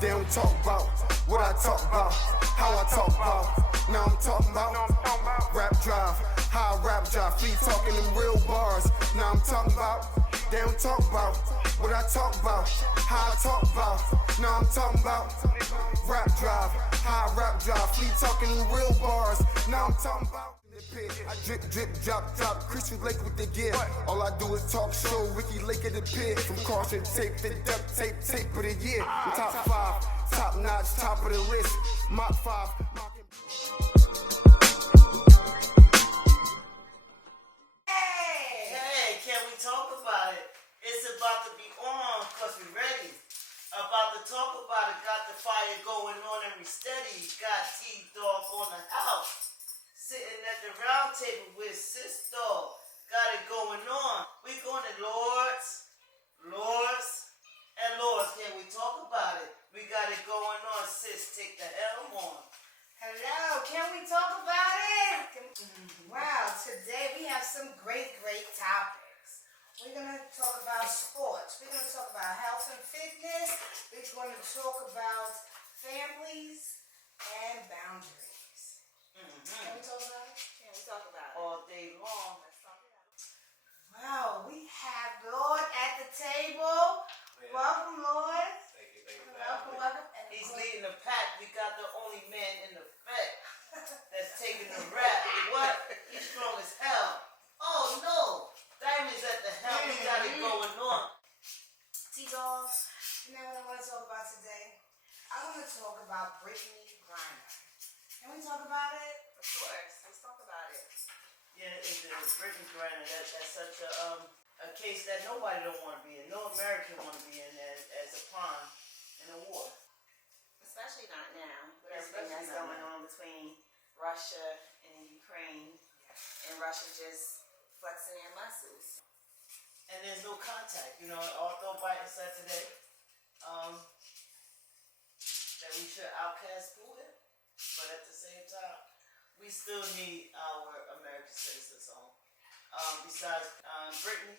They don't talk about what I talk about, how I talk about. Now I'm talking about rap drive, how I rap drive. Free talking them real bars. Now I'm talking about. They don't talk about what I talk about, how I talk about. Now I'm talking about rap drive, how I rap drive. Free talking them real bars. Now I'm talking about. I drip, drip, drop, drop, Christian Lake with the gear. All I do is talk show, Ricky Lake at the pier. From caution tape to duct tape, tape of the year. Top 5, top notch, top of the list. Mach 5. Hey, can we talk about it? It's about to be on, cause we ready. About to talk about it, got the fire going on and we steady. Got T-Dog on the house. Sitting at the round table with Sis Dog. Got it going on. We going to Lords, and Lords. Can we talk about it? We got it going on. Sis, take the helm on. Hello, can we talk about it? Wow, today we have some great topics. We're going to talk about sports. We're going to talk about health and fitness. We're going to talk about families and boundaries. Can we talk about it? Can we talk about it? All day long. Let's talk about it. Wow, we have Lord at the table. Yeah. Welcome, Lord. Thank you for Welcome, having me. welcome. And He's leading the pack. We got the only man in the effect that's taking the rap. What? He's strong as hell. Oh no! Diamond's at the helm. We got it going on. T-Dog, you know what I want to talk about today? I want to talk about Brittany Griner. Can we talk about it? Of course. Let's talk about it. Yeah, it's Brittany Griner. That's such a case that nobody don't want to be in. No American want to be in as a pawn in a war. Especially not now. With everything Especially that's not going now. on between Russia and Ukraine. And Russia just flexing their muscles. And there's no contact. You know, although Biden said today that we should outcast Putin, but at the same time, we still need our American citizens home. Besides Brittany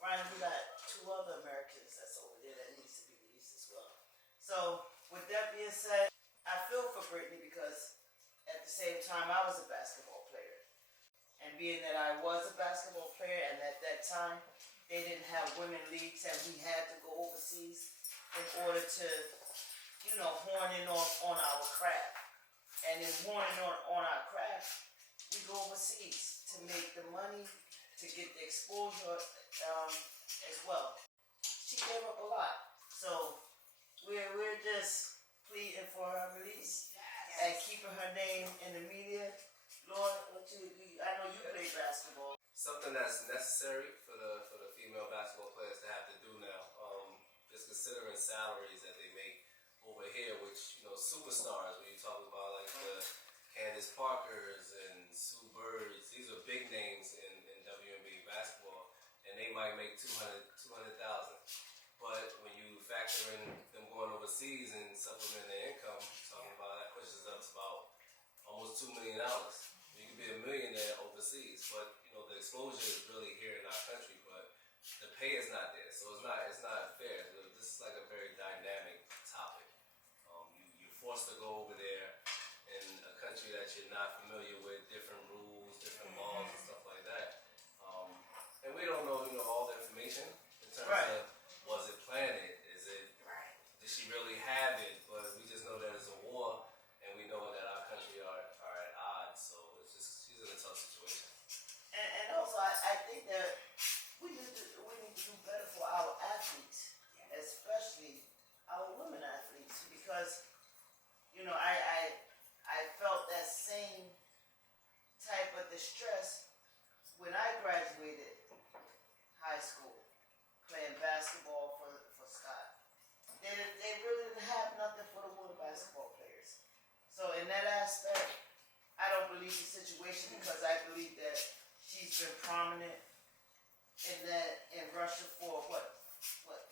Griner, we got 2 other Americans that's over there that needs to be released as well. So, with that being said, I feel for Brittany because at the same time, I was a basketball player. And being that I was a basketball player, and at that time, they didn't have women leagues, and we had to go overseas in order to, you know, horn in on our craft. And in horning on our craft, we go overseas to make the money, to get the exposure as well. She gave up a lot. So we're just pleading for her release and keeping her name in the media. Lord, I know you play basketball. Something that's necessary for the female basketball players to have to do now. Just considering salaries that they make over here, which, you know, superstars, when you talk about like the Candace Parkers and Sue Birds, these are big names in WNBA basketball, and they might make $200,000. But when you factor in them going overseas and supplement their income, talking about that pushes up to about almost $2 million. You can be a millionaire overseas, but you know the exposure is really here in our country, but the pay is not there, so it's not fair. This is like a very dynamic topic. You're forced to go over there in a country that you're not familiar with, different rules, different laws, and stuff like that. And we don't know, all the information in terms of was it planted, did she really have it? But we just know that it's a war, and we know that our country are at odds. So she's in a tough situation. And also, I think that we need to do better for our athletes, especially our women athletes, because I felt that same type of distress when I graduated high school playing basketball for Scott. They really didn't have nothing for the women basketball players. So in that aspect, I don't believe the situation because I believe that she's been prominent in Russia for what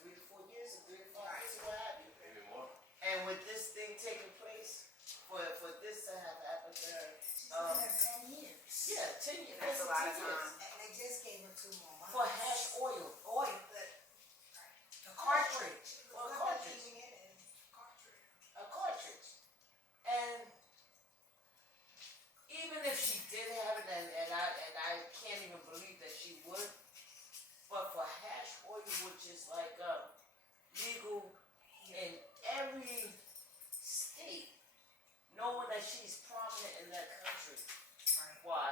3 to 4 years or 3 to 5 years, what have you. Maybe more. And with this thing taking place, for this to have happened to her, She's been there 10 years. yeah, 10 years. That's a lot of 10 years. time. And they just gave her 2 more months. For hash oil. Oil. The cartridge. For a cartridge. Keeping it in cartridge. that she's prominent in that country. Right. Why?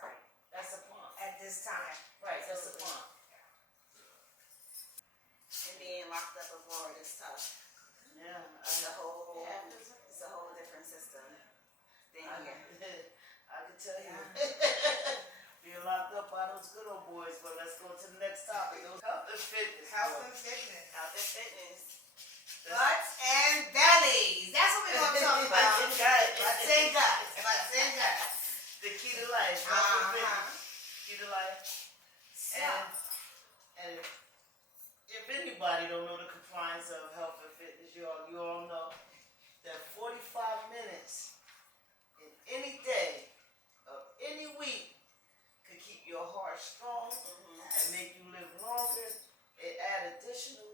Right. That's a pump. At this time. Right, that's a pump. And being locked up abroad is tough. Yeah. It's a whole different system than here. I can tell you. Being locked up by those good old boys. But let's go to the next topic. Those health and fitness. Health and fitness. Health and fitness. Butts and bellies. That's what we're going to talk about. Butts and guts. Butts and guts. Butts and guts. The key to life. Health and fitness. Key to life. So, And if anybody don't know the compliance of health and fitness, you all know that 45 minutes in any day of any week could keep your heart strong and make you live longer. It add additional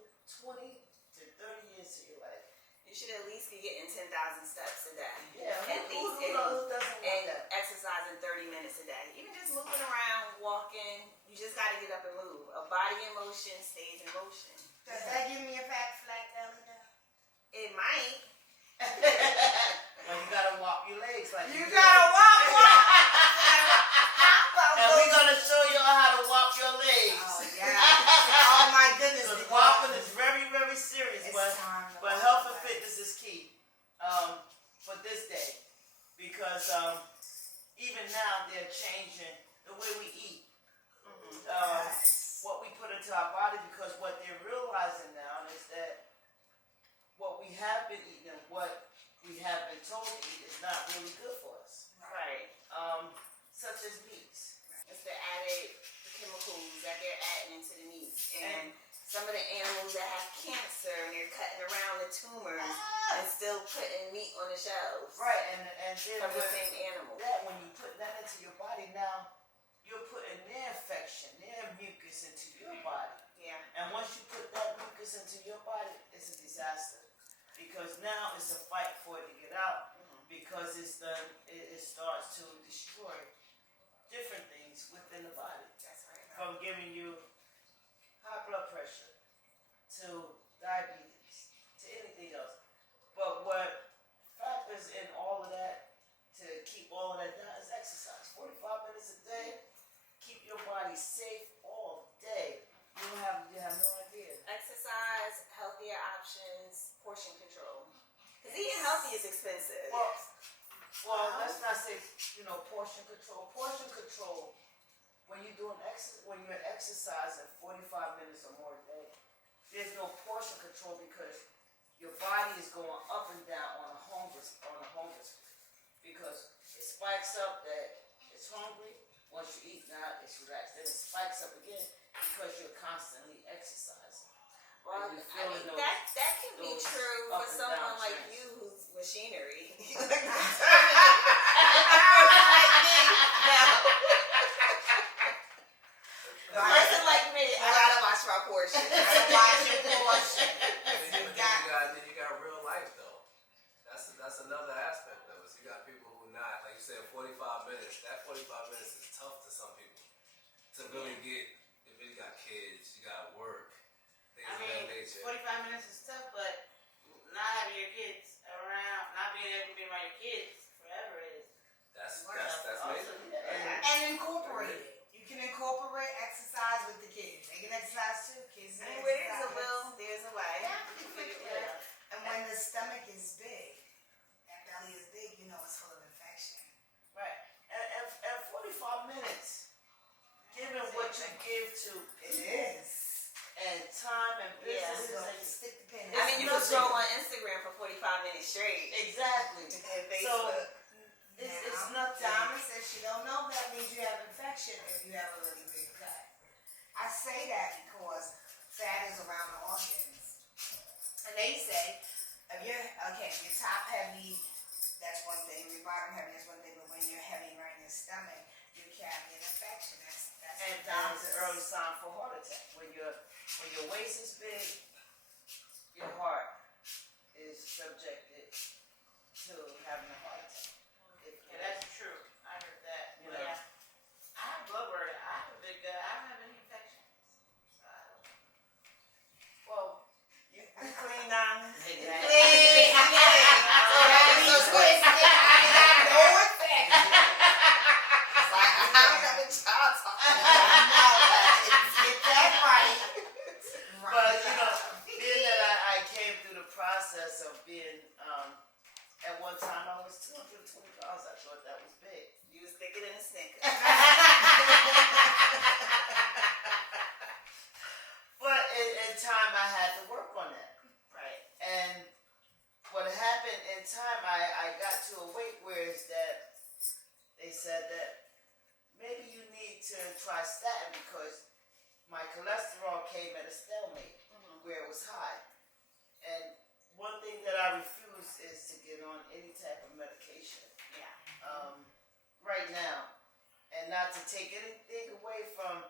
20 to 30 years to your life. You should at least be getting 10,000 steps a day. Yeah, At who least. doesn't want And that? exercising 30 minutes a day. Even just moving around, walking, you just got to get up and move. A body in motion stays in motion. does that give me a fat flat belly though? It might. Well, you gotta walk your legs like You do. gotta walk. And we're gonna show y'all how to walk your legs. Oh, yeah. Oh, my goodness. Because walking is very, very serious, It's but time to walk. health and fitness is key for this day, because even now they're changing the way we eat, Yes. what we put into our body, because what they're realizing now is that what we have been eating and what we have been told to eat is not really good for us, Right. such as meats. It's the added chemicals that they're adding into the meat. And some of the animals that have cancer and they're cutting around the tumors and still putting meat on the shelves. Right, and then From the same animal. that, when you put that into your body now, you're putting their infection, their mucus into your body. Yeah. And once you put that mucus into your body, it's a disaster. Because now it's a fight for it to get out. Because it starts to destroy different things within the body. That's right. From giving you high blood pressure to diabetes to anything else. But what factors in all of that to keep all of that down is exercise. 45 minutes a day, keep your body safe all day. You have no idea. Exercise, healthier options, portion control. Because eating healthy is expensive. Well, let's not say, portion control. Portion control, when you're exercising 45 minutes or more a day, there's no portion control because your body is going up and down on a hunger spree. Because it spikes up that it's hungry. Once you eat now, it's relaxed. Then it spikes up again because you're constantly exercising. Well, And I you're feeling mean, those- that can be those true up for and someone down like trends. you who's machinery. A person like me, I gotta watch my portion. Watch your portion. Then you got real life though. That's another aspect of it. So you got people who not, like you said, 45 minutes. That 45 minutes is tough to some people. To really get, if you got kids, you got work, things of that nature. 45 minutes is tough, but not having your kids around, not being able to be around your kids forever is. That's Also, major. yeah. And incorporate it. You can incorporate exercise with the kids. They can exercise too. Kids I can mean, where there's a exercise. will, there's a way. Yeah, you can figure it out. And when the stomach is big, that belly is big, it's full of infection. Right. And 45 minutes, given what you give to It is. and time and Yeah. business, We're and gonna stick the pin in. I mean, you can scroll on Instagram for 45 minutes straight. exactly. And So Facebook. it's Now, nothing. Donna says she don't know if that means you have infection if you have a really big cut. I say that because fat is around the organs. And they say, if you're top heavy, that's one thing. If you're bottom heavy, that's one thing. But when you're heavy right in your stomach, you carry an infection. That's And the that's an doctors. early sign for heart attack. When your waist is big, your heart is subjected to having a heart attack. Yeah, that's true. I heard that. You But know. I have blood work. I have a big gut. I don't have any infections. So I don't know. Well, you Clean down. Exactly. Clean. So that means point where it's that they said that maybe you need to try statin because my cholesterol came at a stalemate where it was high. And one thing that I refuse is to get on any type of medication right now. And not to take anything away from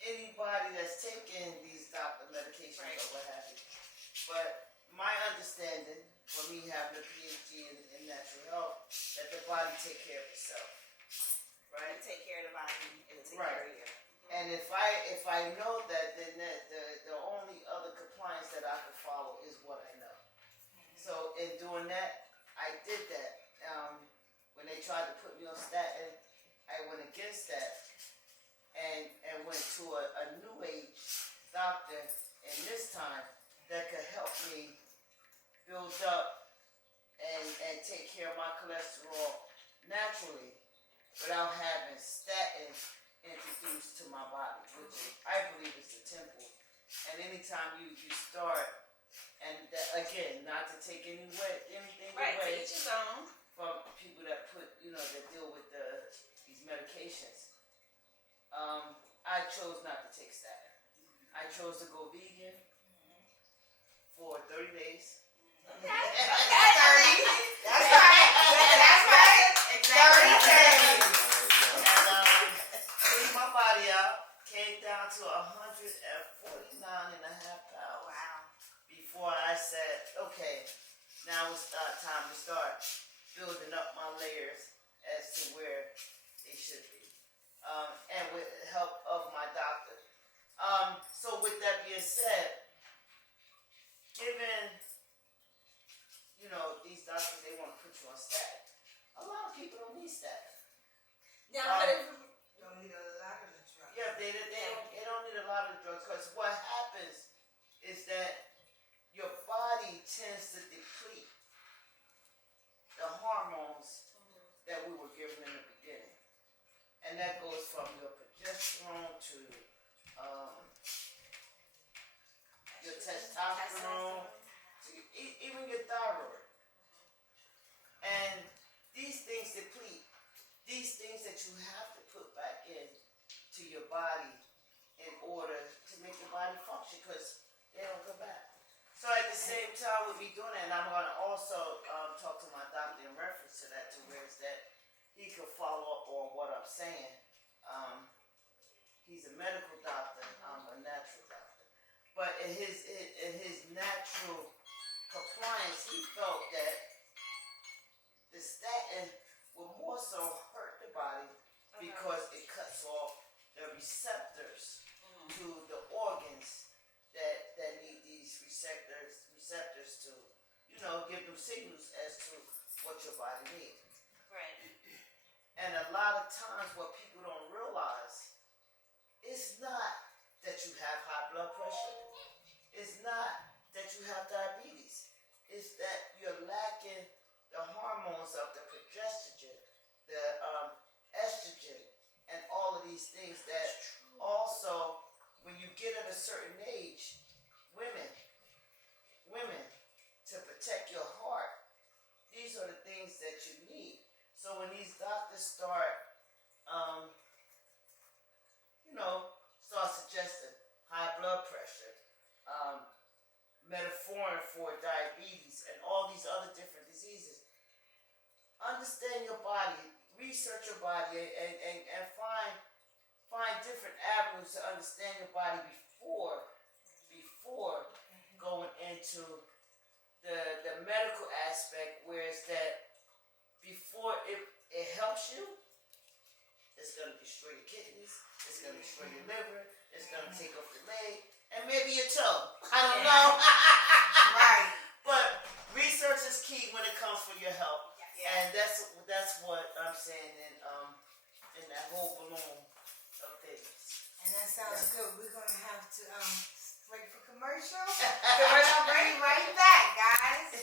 anybody that's taking these doctor medications or what have you. But my understanding, for me having a PhD in natural health, that the body take care of itself. Right? You take care of the body and take Right. care of you. And if I know that, then the only other compliance that I could follow is what I know. So in doing that, I did that. When they tried to put me on statin, I went against that and went to a new age doctor, and this time that could help me build up and take care of my cholesterol naturally without having statin introduced to my body, which I believe is the temple. And anytime you start, and that, again, not to take anything Right, to away each his own. from people that that deal with these medications. I chose not to take statin. I chose to go vegan for 30 days. Okay. 30. That's right. That's right. 30 days. And cleaned my body out, came down to 149 and a half pounds. Wow. Before I said, okay, now it's time to start building up my layers as to where they should be. And with the help of my doctor. So with that being said, given, these doctors, they want to put you on statin. A lot of people don't need statin. Now, Don't need a lot of the drugs. Yeah, they don't need a lot of drugs, because what happens is that your body tends to deplete the hormones that we were given in the beginning. And that goes from your progesterone to your testosterone, to even your thyroid. And these things deplete. These things that you have to put back in to your body in order to make your body function, because they don't come back. So at the same time with me doing that, and I'm going to also talk to my doctor in reference to that, to where it's that he could follow up on what I'm saying. He's a medical doctor, I'm a natural doctor. But in his natural compliance, he felt that the statin will more so hurt the body because it cuts off the receptors to the organs that need these receptors to, give them signals as to what your body needs. right. And a lot of times what people don't realize, it's not that you have high blood pressure. It's not that you have diabetes. It's that you're lacking the hormones of the progesterone, the estrogen, and all of these things that also, when you get at a certain age, women, to protect your heart, these are the things that you need. So when these doctors start, start suggesting high blood pressure, metformin for diabetes, and all these other different diseases, understand your body, research your body, and find different avenues to understand your body before going into the medical aspect, where it's that before it helps you, it's going to destroy your kidneys, it's going to destroy your liver, it's going to take off your leg, and maybe your toe. I don't know. Right. But research is key when it comes for your health. Yeah. And that's what I'm saying in that whole balloon of things. And that sounds good. We're going to have to break for commercial. Commercial break, right back, guys.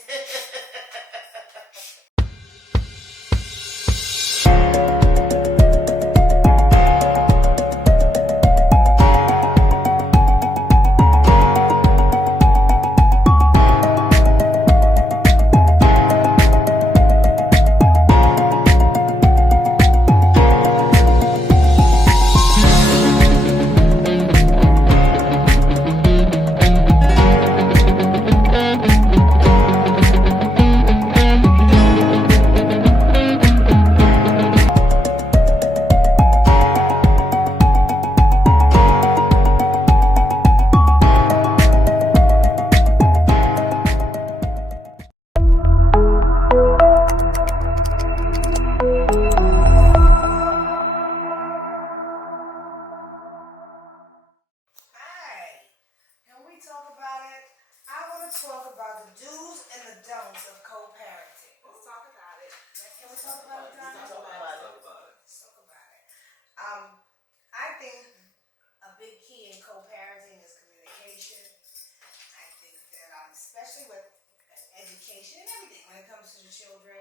talk about it, Let's guys? talk about Let's it. talk about it. Let's talk about it. I think a big key in co-parenting is communication. I think that, especially with education and everything, when it comes to the children,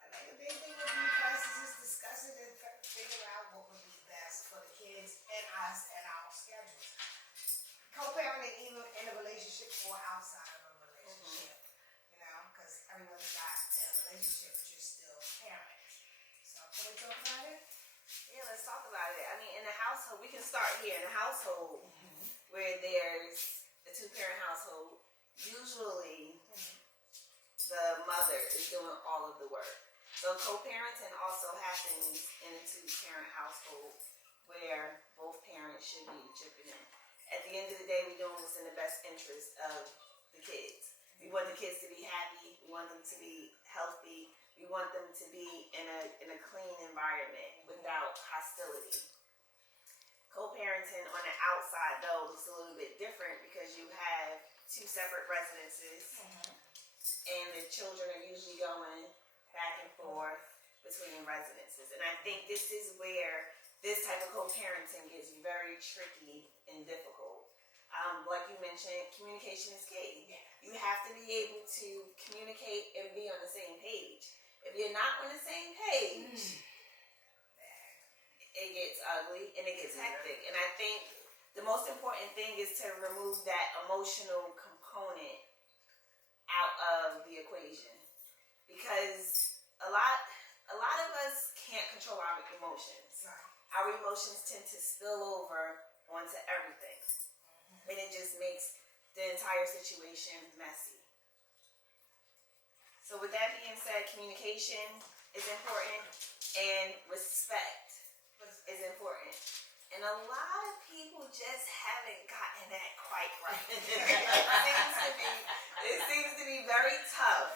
I think the big thing would be for us to just discuss it and figure out what would be best for the kids and us and our schedules. Co-parenting even in a relationship or outside of a relationship, you know, because everyone's not in a relationship, but you're still parents. So can we talk about it? Yeah, let's talk about it. I mean, in the household, we can start here. In the household where there's a two-parent household, usually the mother is doing all of the work. So co-parenting also happens in a two-parent household where both parents should be chipping in. At the end of the day, we're doing what's in the best interest of the kids. We want the kids to be happy. We want them to be healthy. We want them to be in a clean environment without hostility. Co-parenting on the outside, though, looks a little bit different because you have two separate residences, and the children are usually going back and forth between residences. And I think this is where this type of co-parenting gets very tricky and difficult. Like you mentioned, communication is key. You have to be able to communicate and be on the same page. If you're not on the same page, it gets ugly and it gets hectic. And I think the most important thing is to remove that emotional component out of the equation, because a lot of us can't control our emotions. Our emotions tend to spill over onto everything, and it just makes the entire situation messy. So with that being said, communication is important and respect is important. And a lot of people just haven't gotten that quite right. It seems to be very tough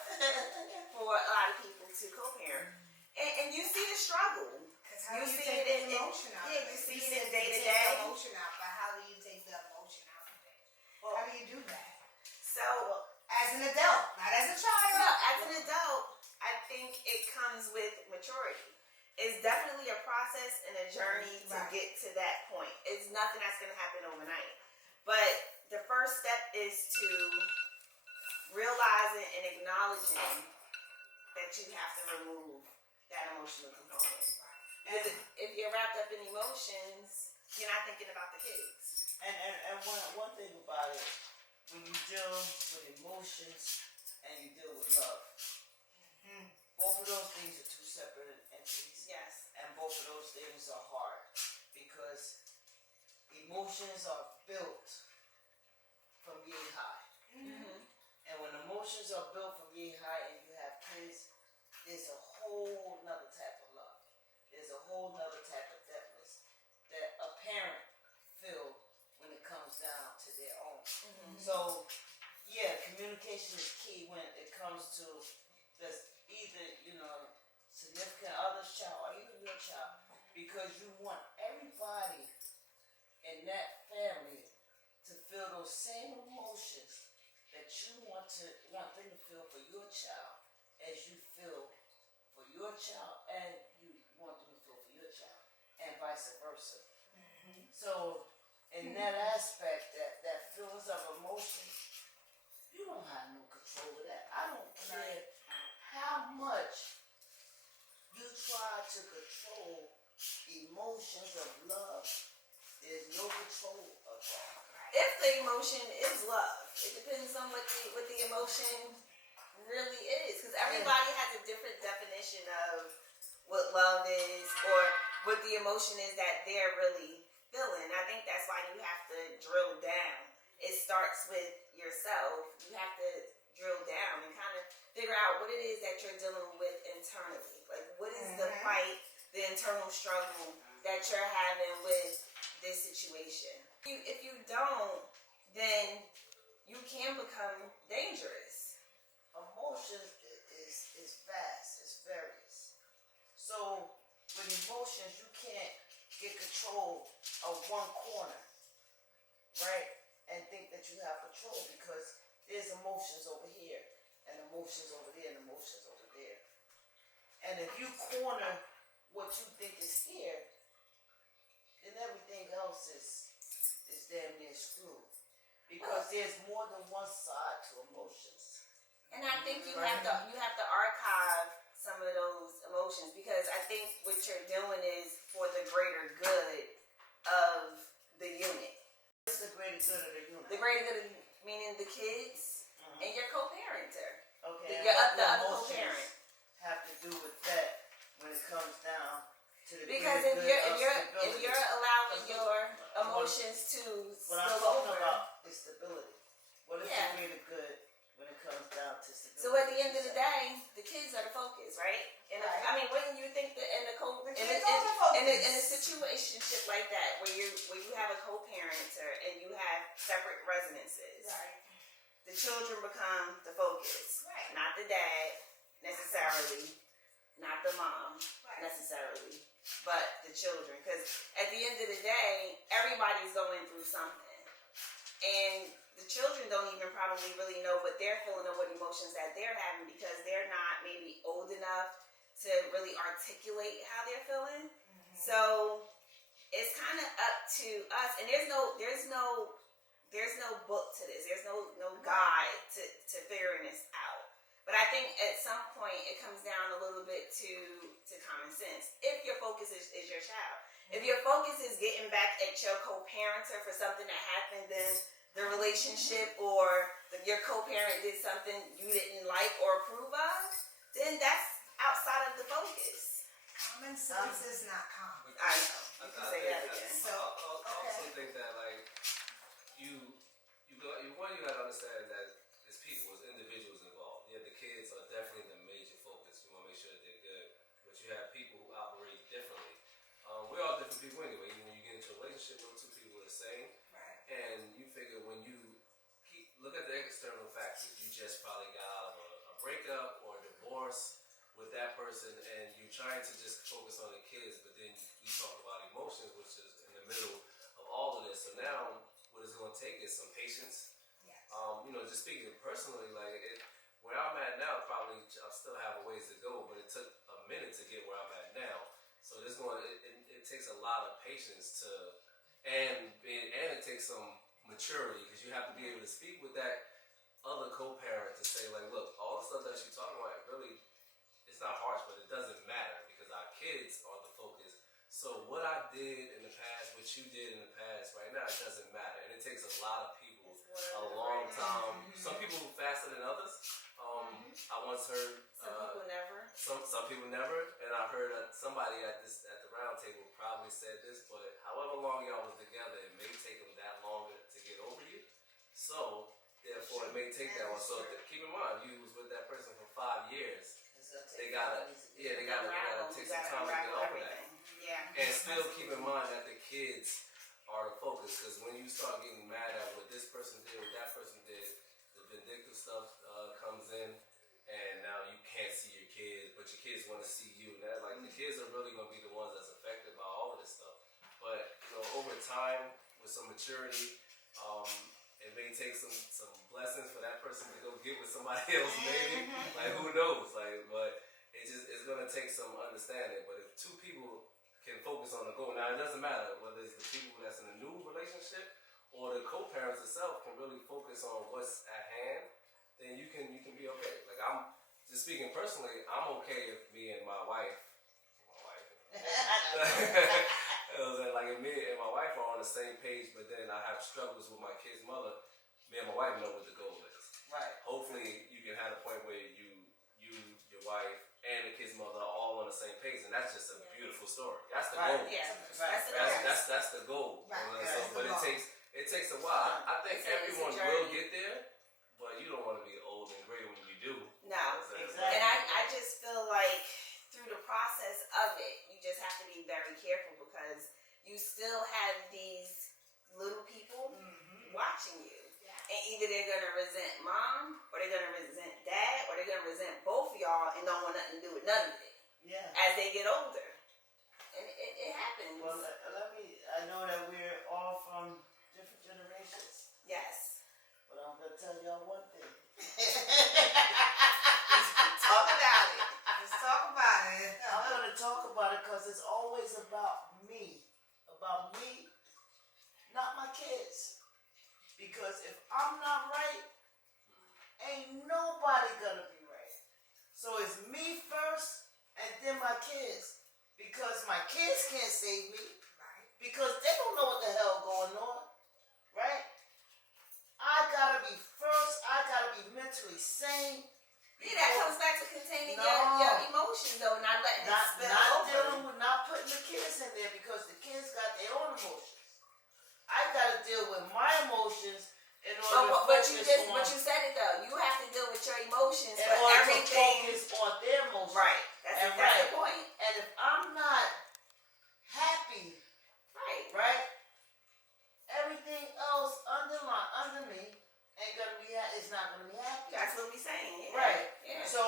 for a lot of people to co-parent. And you see the struggle. How do you take the emotion out? Yeah, you see it in day to Take day. the emotion out, but how do you take the emotion out of it? How do you do that? So, As an adult, not as a child. no, as an adult, I think it comes with maturity. It's definitely a process and a journey to get to that point. It's nothing that's going to happen overnight. But the first step is to realizing and acknowledging that you have to remove that emotional component. Because if you're wrapped up in emotions, you're not thinking about the kids. And one thing about it, when you deal with emotions and you deal with love, both of those things are two separate entities. Yes. And both of those things are hard because emotions are built from yay high. And when emotions are built from yay high and you have kids, there's a whole nother type of love. There's a whole nother type of depthness that a parent feel when it comes down to their own. So, yeah, communication is key when it comes to this either, significant other's child or even your child, because you want everybody in that family to feel those same emotions that you want them to feel for your child as you feel for your child and you want them to feel for your child, and vice versa. So in that aspect, that feelings of emotion, you don't have no control of that. I don't care how much you try to control emotions of love, there's no control of that. If the emotion is love, it depends on what the emotion really is, because everybody has a different definition of what love is or what the emotion is that they're really feeling. I think that's why you have to drill down. It starts with yourself. You have to drill down and kind of figure out what it is that you're dealing with internally. Like, what is the fight, the internal struggle that you're having with this situation? If you don't, then you can become dangerous. Emotions is vast, it's various. So with emotions, you can't get control of one corner, right? And think that you have control, because there's emotions over here and emotions over there and emotions over there. And if you corner what you think is here, then everything else is damn near screwed. Because there's more than one side to emotions. And I think you have to archive some of those emotions, because I think what you're doing is for the greater good of the unit. What's the greater good of the unit? The greater good, meaning the kids and your co-parenter. Okay. The and other what co-parent. have to do with that when it comes down to the Because greater if good of you're stability. allowing your emotions to What I'm spill talking over. about is stability. What is Yeah. the greater good when it comes down to stability? So at the end of the day, the kids are the focus, right? And Right. I mean, wouldn't you think that in kids are the focus. in a situationship like that, where you have a co-parenter and you have separate residences, Right. the children become the focus, Right. not the dad necessarily, not the mom Right. necessarily, but the children. Because at the end of the day, everybody's going through something, and the children don't even probably really know what they're feeling or what emotions that they're having, because they're not maybe old enough to really articulate how they're feeling. So it's kind of up to us, and there's no book to this. There's no guide to figuring this out. But I think at some point it comes down a little bit to common sense. If your focus is your child, if your focus is getting back at your co-parenter for something that happened in the relationship, or your co-parent did something you didn't like or approve of, then that's outside of the focus. Common sense is not common. I know. You can say that again. So, I also think that like you gotta understand that it's people, it's individuals involved. Yeah, the kids are definitely the major focus. You want to make sure that they're good, but you have people who operate differently. We're all different people anyway. Even when you get into a relationship, no two people are the same. Right. And you figure when you look at the external factors, you just probably got out of a breakup or a divorce with that person, and you're trying to just focus on the kids, but then you talk about emotions, which is in the middle of all of this. So now what it's going to take is some patience. Yes. Just speaking personally, like where I'm at now, probably I still have a ways to go, but it took a minute to get where I'm at now. So it takes a lot of patience and it takes some maturity, because you have to be able to speak with that other co-parent to say, like, look, all the stuff that you're talking about, really, it's not harsh, but it doesn't matter, because our kids are the focus. So what I did in the past, what you did in the past, right now, it doesn't matter. And it takes a lot of people a long time. Some people move faster than others. I once heard Some people never. some people never, and I heard somebody at the round table probably said this, but however long y'all was together, it may take them that long to get over you. So therefore, it may take that one. So keep in mind, you was with that person for 5 years. They gotta take some time to get over that. Yeah. And still keep in mind that the kids are the focus, because when you start getting mad at what this person did, what that person did, the vindictive stuff comes in, and now you can't see your kids, but your kids want to see you. And that, like, the kids are really going to be the ones that's affected by all of this stuff. But over time, with some maturity, it may take some blessings for that person to go get with somebody else, maybe. Like, who knows? Like, but it's going to take some understanding. But if two people can focus on the goal. Now, it doesn't matter whether it's the people that's in a new relationship or the co-parents itself can really focus on what's at hand, then you can be okay. Like, I'm just speaking personally, I'm okay if me and my wife, like if me and my wife are on the same page, but then I have struggles with my kid's mother, me and my wife know what the goal is. Right. Hopefully, you can have a point where you, your wife, and the kid's mother are all on the same page, and that's just a beautiful story. That's the goal. Yeah. Right. That's the goal. Right. So, That's but the goal. it takes a while. I think It's a everyone journey. will get there, but you don't want to be old and gray when you do. No. Exactly. And I just feel like through the process of it, you just have to be very careful, because you still have these little people watching you. And either they're going to resent mom, or they're going to resent dad, or they're going to resent both of y'all and don't want nothing to do with none of it Yeah. as they get older. And it happens. Well, I know that we're all from different generations, Yes. but I'm going to tell y'all one thing. Talk about it. Let's talk about it. I'm going to because it's always about me, not my kids. Because if I'm not right, ain't nobody gonna be right. So it's me first and then my kids. Because my kids can't save me. Because they don't know what the hell going on. Right? I gotta be first. I gotta be mentally sane. Yeah, that comes back to containing No. your emotions, though, not letting it spill over. Dealing with not putting the kids in there because the kids got their own emotions. I gotta deal with my emotions in order to But focus but you said it though. You have to deal with your emotions, in but order everything. to focus on their emotions. Right. That's the point. And if I'm not happy, right, everything else under me ain't gonna be. It's not gonna be happy. That's what we saying. Yeah. Right. Yeah. So,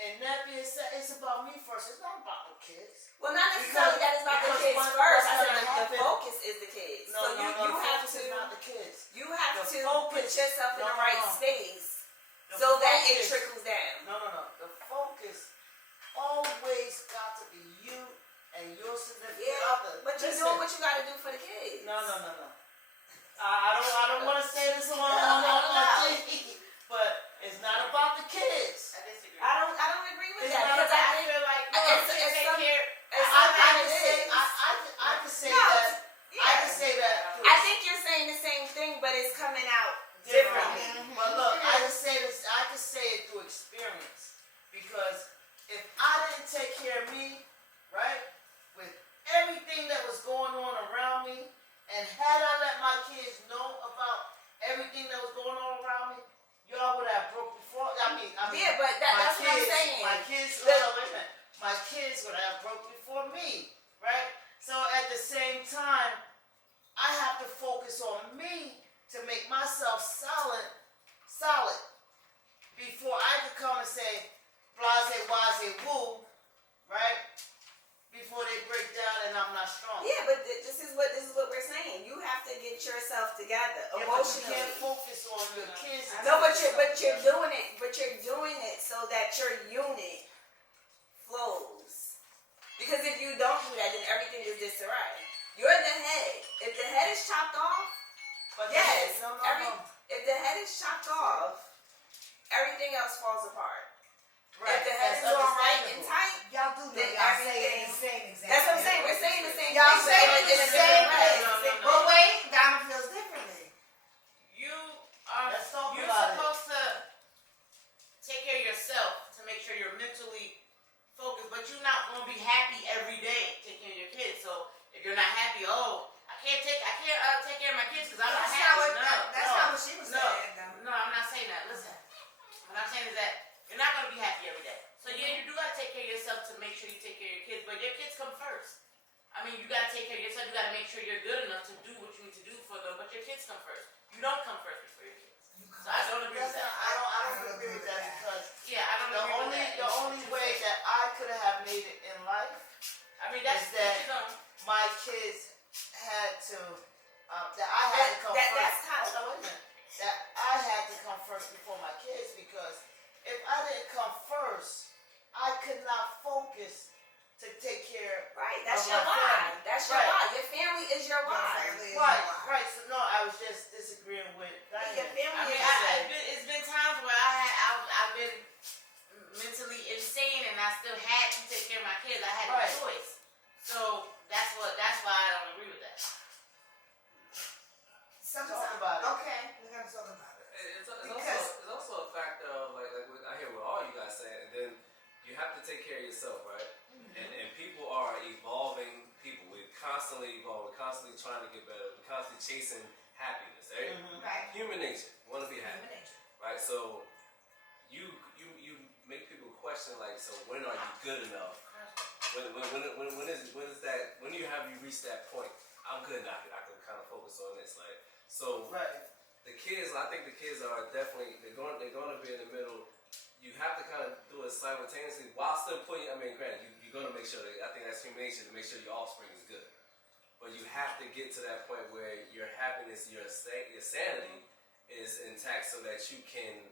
and that being said, it's about me first. It's not about the kids. Well, not necessarily that it's about the kids what's first. I gonna said the happen- focus is the kids. No, so no, you the have focus to is not the kids. you have The to focus- put yourself in no, the right no. space The so that it focus- trickles down. No. The focus always got to be you and your significant other. But you're Listen, doing what you got to do for the kids. No. I don't want to say this on TV, but it's not about the kids. I disagree. I don't agree with It's that not because about- I I think feel like it's- you it's take some- care. it's I something can it say is. I can say No, that. yeah. I can say that. I think you're saying the same thing, but it's coming out differently. differently. But look, I can say this. I can say it through experience because if I didn't take care of me, right, with everything that was going on around me, and had I let my kids know about everything that was going on around me, y'all would have broke before. I mean, Yeah, but that's what I'm saying. My kids, The- hold on, wait a minute. My kids would have broke before me, right? So at the same time, I have to focus on me to make myself solid, before I could come and say, blase, wase, woo, right? Before they break down and I'm not strong. Yeah, but this is what we're saying. You have to get yourself together Yeah, but you emotionally. can't focus on your kids. No, but you're doing it. But you're doing it so that your unit flows. Because if you don't do that, then everything is disarray. You're the head. If the head is chopped off, But yes. no. If the head is chopped off, everything else falls apart. Right. If the head That's is all right and understandable. tight, Y'all do know Then y'all say it in everything- the same exact that's what I'm way. saying. We're saying the same Y'all thing. say but it in in a the different same way. way. No. But wait, Donna feels differently. You are Let's talk you're about it. supposed to take care of yourself to make sure you're mentally focused, but you're not gonna be happy every day taking care of your kids. So if you're not happy, I can't take care of my kids because I'm not That's happy. that's not what she was No, saying, though. no, I'm not saying that. Listen, what I'm saying is that you're not gonna be happy every day. So yeah, you do gotta take care of yourself to make sure you take care of your kids, but your kids come first. I mean, you gotta take care of yourself. You gotta make sure you're good enough to do what you need to do for them, but your kids come first. You don't come first before your kids. So I don't agree with That's not, that. I don't agree with that because Yeah, I don't agree with that. the only way that I could have made it in life, I mean, that's is that you know, my kids had to, that I had to come That's first. kind of- Hold on, wait a minute. That I had to come first before my kids because if I didn't come first, I could not focus to take care. Right, that's of your my why. family. That's your Right. why. Your family is your Your why. family is Right, your why. right. So no, I was just disagreeing with Diane. Your family I mean, is it's been times where I've been mentally insane and I still had to take care of my kids. I had Right. no choice. So that's why I don't agree with that. Sometimes, Talk about it. okay, we're gonna talk about it. It's Because- also a factor of like what I hear what all you guys saying, and then you have to take care of yourself, right? And people are evolving people. We're constantly evolving, we're constantly trying to get better, we're constantly chasing happiness, right? Right? Human nature, want to be happy, Human nature. right? So you make people question like, so when are you good enough? When have you reached that point? I'm good now. I can kind of focus on this, like so. Right. The kids, I think the kids are definitely they're going to be in the middle. You have to kind of do it simultaneously while still putting. I mean, granted, you're going to make sure that I think that's human nature to make sure your offspring is good. But you have to get to that point where your happiness, your sanity is intact, so that you can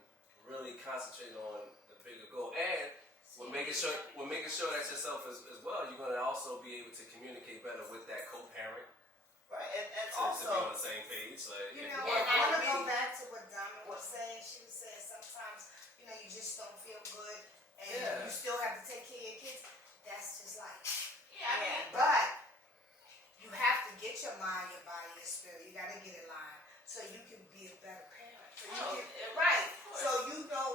really concentrate on the bigger goal. And When making sure that yourself as well, you're gonna also be able to communicate better with that co-parent. Right, and To be on also, the same page. Like, You if know, you I work want to with go me, back to what Donna was saying. She was saying sometimes, you know, you just don't feel good and Yeah. you still have to take care of your kids. That's just life. Yeah, I mean, But you have to get your mind, your body, your spirit. You got to get in line so you can be a better parent. So you Oh, can, yeah, right. of course. So you know,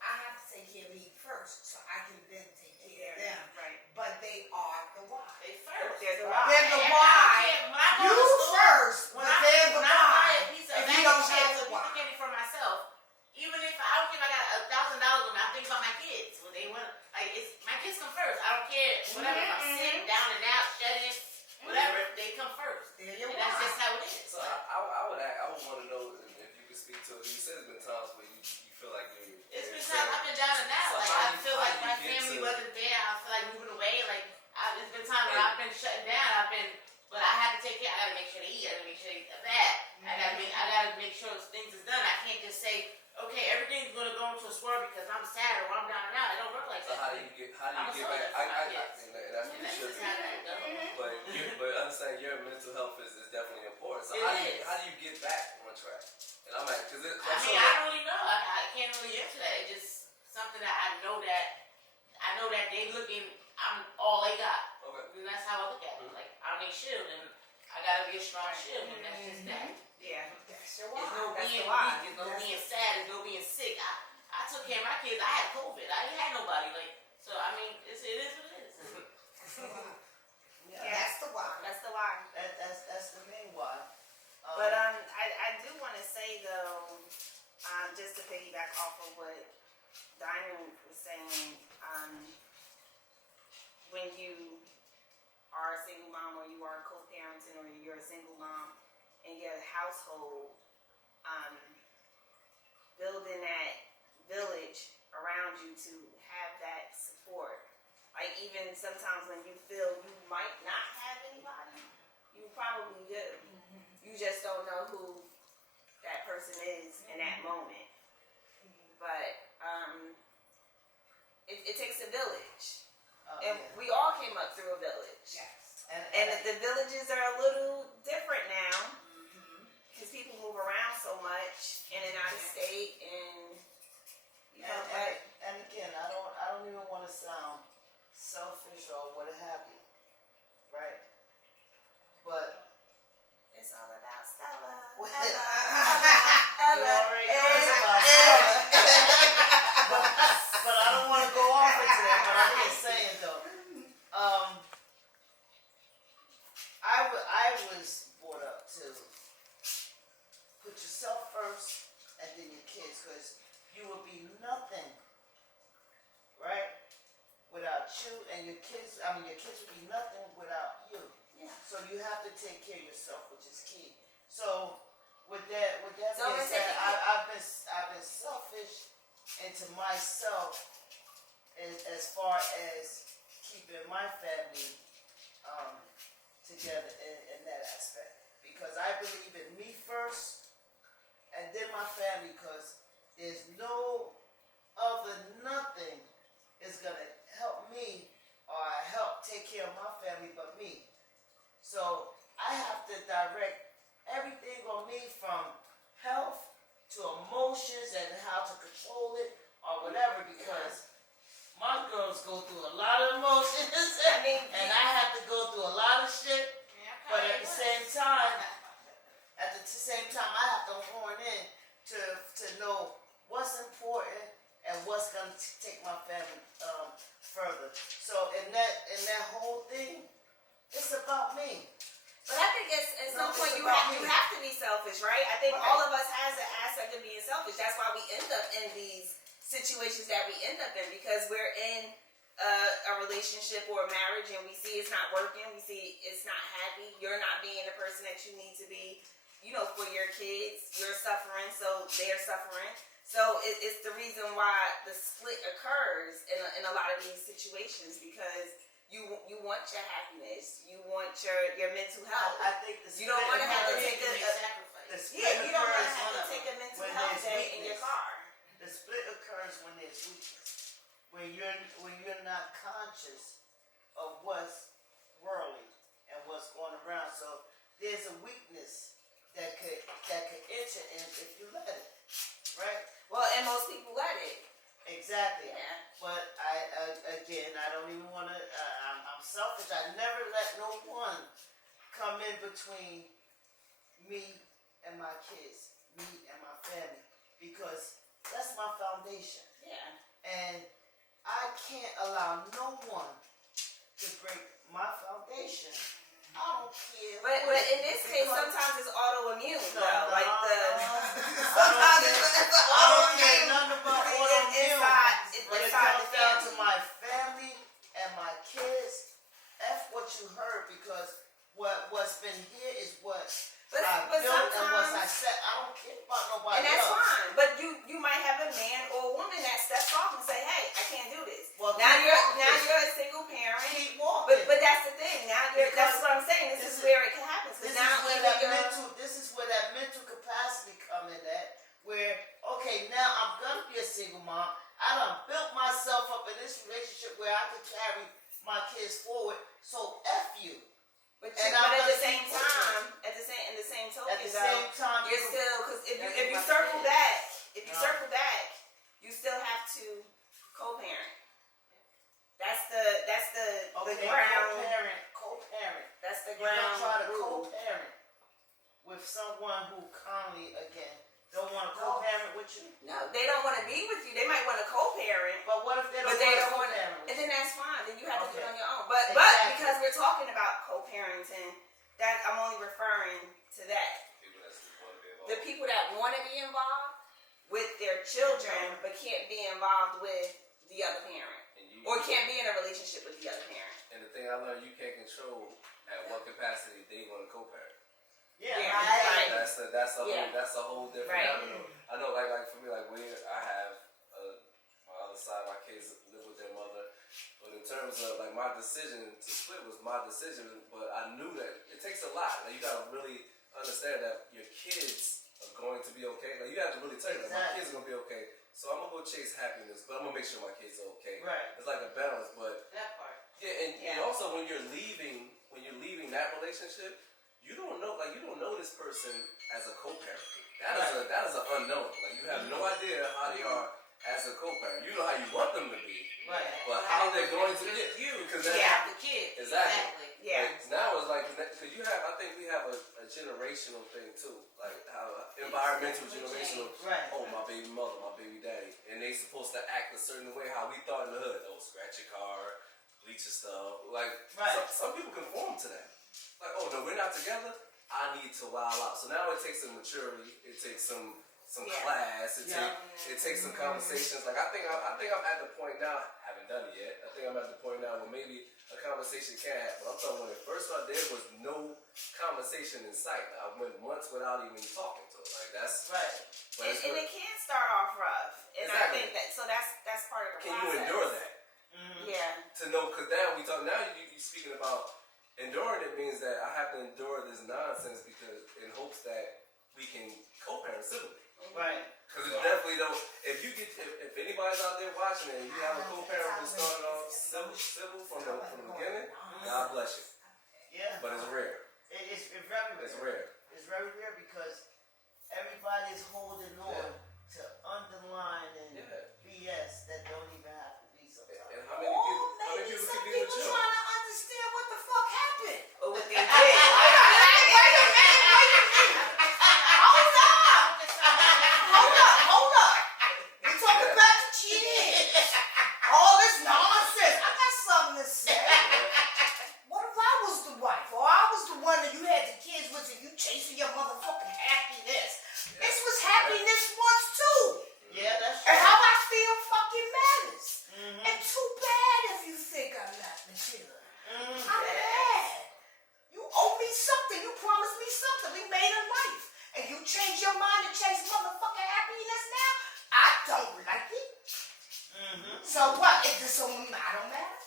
I have to take care of me first so I can then take care of them. Right. But they are the why. they first. They're the Right. why. They're the And why. I don't care. When I go You to the store, first, when but I, they're the when I buy why. a piece of If bag you of don't chips, have a the piece why. of candy for myself, even if I don't care if I got $1,000 on me, I think about my kids. When they want, like, it's my kids come first. I don't care whatever. If I'm sick, down and out, shedding, whatever, they come first. They're your And that's why. just how it is. so I would want to know if you could speak to it. You said it's been times where you feel like you're. It's been times I've been down and out. So Like how I you- feel how like you my get family to- wasn't there. I feel like moving away. Like it's been times where I've been shutting down. But I have to take care. I gotta make sure they eat. I gotta make sure they eat bad. I gotta make sure things is done. I can't just say, okay, everything's gonna go into a swirl because I'm sad or I'm down and out. It don't work like So that. how do you get I'm a back? soldier for my kids. And that's what And you that's should just be. how that goes. But understand your mental health is definitely important. So It is. how do you get back on track? And I'm like, because I mean, I don't really know. I can't really answer that. It's just something that I know that they looking. I'm all they got. okay. And that's how I look at it. Like I'm their shield, and I gotta be a strong shield, and that's just that. Yeah. That's your There's no why. That's being the why. weak, there's no being sad, there's no being sick. I took care of my kids. I had COVID. I didn't have nobody. Like so. I mean, it is what it is. That's the why. yeah, That's the why. That's the why. that's the main why. But I do want to say though, just to piggyback off of what Diamond was saying, when you are a single mom or you are co-parenting or you're a single mom in your household, building that village around you to have that support. Like even sometimes when you feel you might not have anybody, you probably do. You just don't know who that person is in that moment. But it takes a village. And we all came up through a village. Yes. And the villages are a little different now. Because people move around so much in and out of state and you know, and again, I don't even want to sound selfish or what have you, right? But it's all about Stella. you Ella. already know it's about Stella. but I don't want to go off into that. But I'm just saying though, I was brought up to put yourself first and then your kids, because you will be nothing, right? Without you and your kids. I mean, your kids will be nothing without you. Yeah. So you have to take care of yourself, which is key. So with that So being it's said, taking- I've been selfish into myself as far as keeping my family together in that aspect, because I believe in me first and then my family, because there's no other nothing is gonna help me or help take care of my family but me. So I have to direct everything on me, from health to emotions and how to control it or whatever, because my girls go through a lot of emotions I mean, and I have to go through a lot of shit, but at the same time, I have to horn in to know what's important and what's gonna take my family further. So in that whole thing, it's about me. but I think at some No, point it's you about have me. to be selfish, right? I think Right. all of us has an aspect of being selfish. That's why we end up in these situations that we end up in, because we're in a relationship or a marriage and we see it's not working, we see it's not happy, you're not being the person that you need to be, you know, for your kids, you're suffering, so they're suffering. So it's the reason why the split occurs in a lot of these situations, because you want your happiness, you want your mental health. I think the You don't want to have to take the split yeah, you don't want to occurs have to take a mental when health there's day in your weakness. car. The split occurs when there's weakness. when you're not conscious of what's worldly and what's going around. So there's a weakness that could enter in if you let it, right? Well, and most people let it. Exactly. Yeah. But I don't even want to. I'm selfish. I never let no one come in between me and my kids, me and my family, because that's my foundation. Yeah. And I can't allow no one to break my foundation. I don't care. But in this case, sometimes it's autoimmune, No, though. no, Like the I sometimes don't it's care. I don't care autoimmune. nothing about autoimmune. When it Inside comes the down to family. my family and my kids, F what you heard, because what's been here is what But I built and what I sometimes, said. I don't care about nobody and that's else. fine. But you might have a man or a woman that steps off and say, "Hey, I can't do this." Well, now keep you're walking. a single parent. Keep walking. But that's the thing. Now that's Because what I'm saying. This is where it can happen. This Now is where either that you're- this is where that mental capacity come in at. Where, okay, now I'm gonna be a single mom. I done built myself up in this relationship where I can carry my kids forward. So F you. But And at I'm the gonna same keep pushing. time, in the same token, At the though, same time, you're still, because if you That's circle my back, No. circle back, you still have to co-parent. That's the okay, ground. co-parent. That's the You're gonna ground try to rule. co-parent with someone who calmly don't want to co-parent with you. No, they don't want to be with you. They might want to co-parent, But what if they don't but they don't want want to to. co-parent with And you? then that's fine. Then you have to do it Okay. on your own. But Exactly. because we're talking about co-parenting, that I'm only referring to that. People that want to be involved. The people that want to be involved with their children but can't be involved with the other parent or can't be in a relationship with the other parent. And the thing I learned, you can't control at what capacity they want to co-parent. Yeah, Yeah, exactly. right. That's a whole different Right. avenue. I know, like for me, like I have my other side, my kids live with their mother, but in terms of like my decision to split was my decision, but I knew that it takes a lot. Like you gotta really understand that your kids are going to be okay. Like you have to really tell them like, my Exactly. kids are gonna be okay. So I'm gonna go chase happiness, but I'm gonna make sure my kids are okay. Right. It's like a balance, but That part. yeah, and also when you're leaving that relationship, you don't know this person as a co-parent. That is an unknown. Like you have no idea how they are as a co-parent. You know how you want them to be, Right. but how they're going to get you because Yeah. the kid. Exactly. Yeah. Like, now it's like because I think we have a generational thing too, like how environmental generational. Right. Oh, my baby mother, my baby daddy, and they supposed to act a certain way how we thought in the hood. Oh, scratch your car, bleach your stuff. Like Right. some people conform to that. Like, oh no, we're not together. I need to wild out. So now it takes some maturity. It takes some Yeah. class. Yeah. It takes some conversations. Like I think I'm at the point now. Haven't done it yet. I think I'm at the point now where maybe a conversation can happen. I'm talking when it first started, there was no conversation in sight. I went months without even talking to her. Like that's Right. but it's And good. it can start off rough, and I Exactly. think that that's part of the Can process. you endure that? Yeah. To know, because now you speaking about enduring it means that I have to endure this nonsense because in hopes that we can co-parent civilly. Right. Because it definitely don't. If anybody's out there watching it, and you have a co-parent who started off civil from the beginning, God bless you. Yeah. But it's rare. It's very rare. It's rare. It's very rare because everybody is holding on to underlying Yeah. BS that don't even have to be sometimes. And how many people Some can be people mature? trying to understand what the fuck happened. Or what they did. Hold up. We talking about the kids. All this nonsense. I got something to say. What if I was the wife, or I was the one that you had the kids with, and you chasing your motherfucking happiness? This was happiness once too. Yeah, that's And true. how I feel fucking matters. Mhm. And too bad if you think I'm not mature. Mhm. I'm mad. You owe me something. You promised me something. We made a life. And you change your mind to chase motherfucking happiness now? I don't like it. Mhm. So what? Is this on me? I don't matter.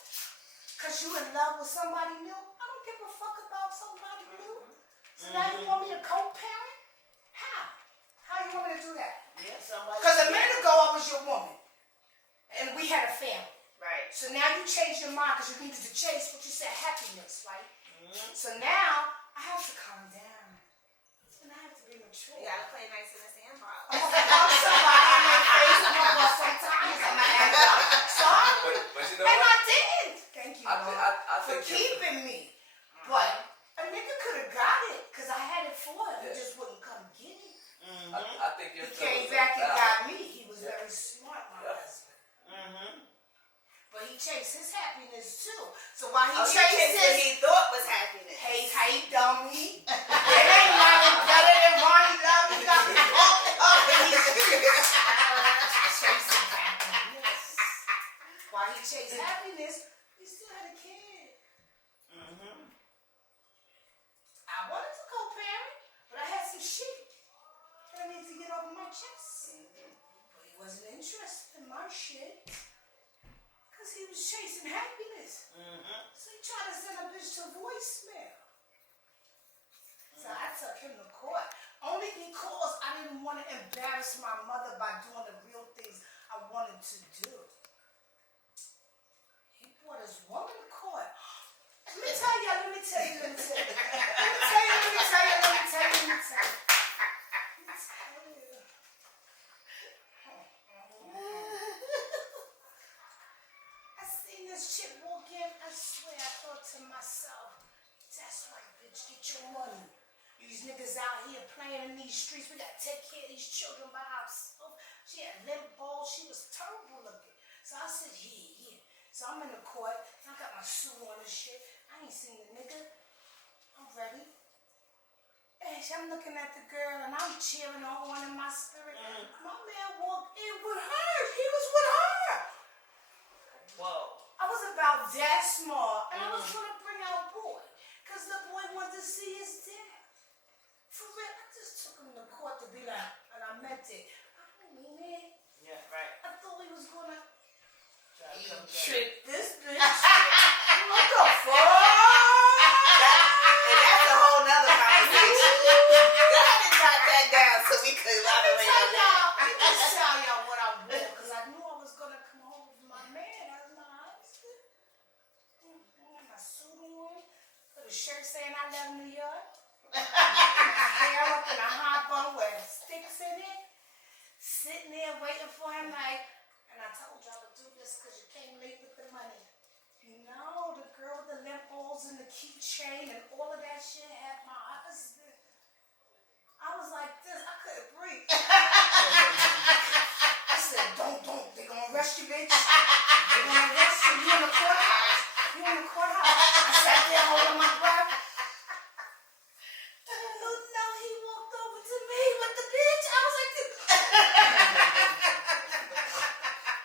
Because you in love with somebody new? I don't give a fuck about somebody new. So now you want me to co-parent? How? How you want me to do that? Yeah, somebody. Because a minute ago I was your woman. And we had a family. Right. So now you changed your mind because you needed to chase what you said, happiness, right? So now I have to calm down. And I have to be mature. You gotta play nice in the sandbox. I'm gonna fuck somebody in their face and I'm gonna sometimes I'm gonna act out. Sorry. But you know And what? I didn't. Thank you, I Lord, for think keeping me. But a nigga could have got it because I had it for him. He Yeah. just wouldn't come get it. I think your He came feelings back are and valid. got me. He was Yeah. very smart, my Yeah. husband. But he chased his happiness too. So while he He chased chased what his, he thought was happiness. hey dummy, it ain't nothing better than Ronnie Love. You got me up in these streets. Chasing happiness. While he chased happiness, he still had a kid. I wanted to co-parent, but I had some shit that I needed to get off my chest. But he wasn't interested in my shit. Because he was chasing happiness. So he tried to send a bitch to voicemail. So I took him to court. Only because I didn't want to embarrass my mother by doing the real things I wanted to do. He brought his woman to court. Let me tell you. I seen this chick walk in. I swear I thought to myself, that's right, bitch, get your money. These niggas out here playing in these streets. We gotta take care of these children by ourselves. She had limp balls. She was terrible looking. So I said, yeah. So I'm in the court. I got my suit on and shit. I ain't seen the nigga. I'm ready. And I'm looking at the girl and I'm cheering on in my spirit. My man walked in with her. He was with her. Whoa. I was about that small, and I was gonna bring out boy, cause the boy wanted to see his dad. For real, I just took him to court to be like, and I meant it. I don't mean it. Yeah, right. I thought he was gonna Try to come get trick this bitch. What the fuck? And that's a whole nother conversation. Go ahead and jot that down so we could elaborate on that. Let me just tell y'all what I wore, cause I knew I was gonna come home with my man. That was my husband. My suit on, put a shirt saying I love New York. My hair up in a hot bun with sticks in it. Sitting there waiting for him like, and I told y'all to do this because you came late with the money. No, the girl with the limp balls and the keychain and all of that shit had my husband. I was like this, I couldn't breathe. I said, don't, they gonna arrest you, bitch. They gonna arrest you. You in the courthouse. I sat there holding my breath. No, he walked over to me with the bitch. I was like,